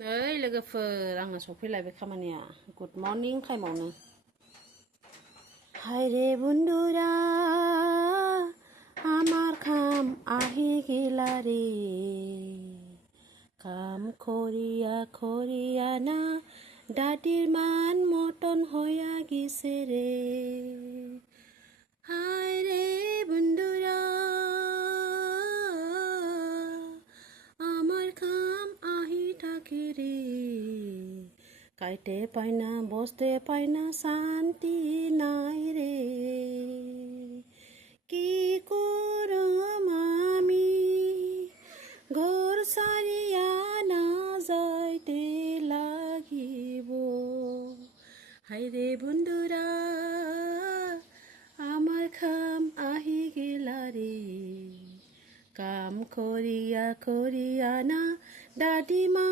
ओइ लोगोफोर आंना सफैलायबाय खामानिया गुड मर्निं टाइमावनो हाय रे बন্ধুরা আমার কাম আহি গেলা রে কাম করিয়া করিয়া না দাদির মান মতন হইয়া গেছে রে হায় রে বন্ধুরা আমার কাম আহি থাকে রে কাইতে পাই না বসতে পাই না শান্তি নাই রে কি করম আমি ঘর সারিয়া না যাইতে লাগিব হায় রে বন্ধুরা আমার কাম আহি গেলা রে কাম করিয়া করিয়া না দাদিমা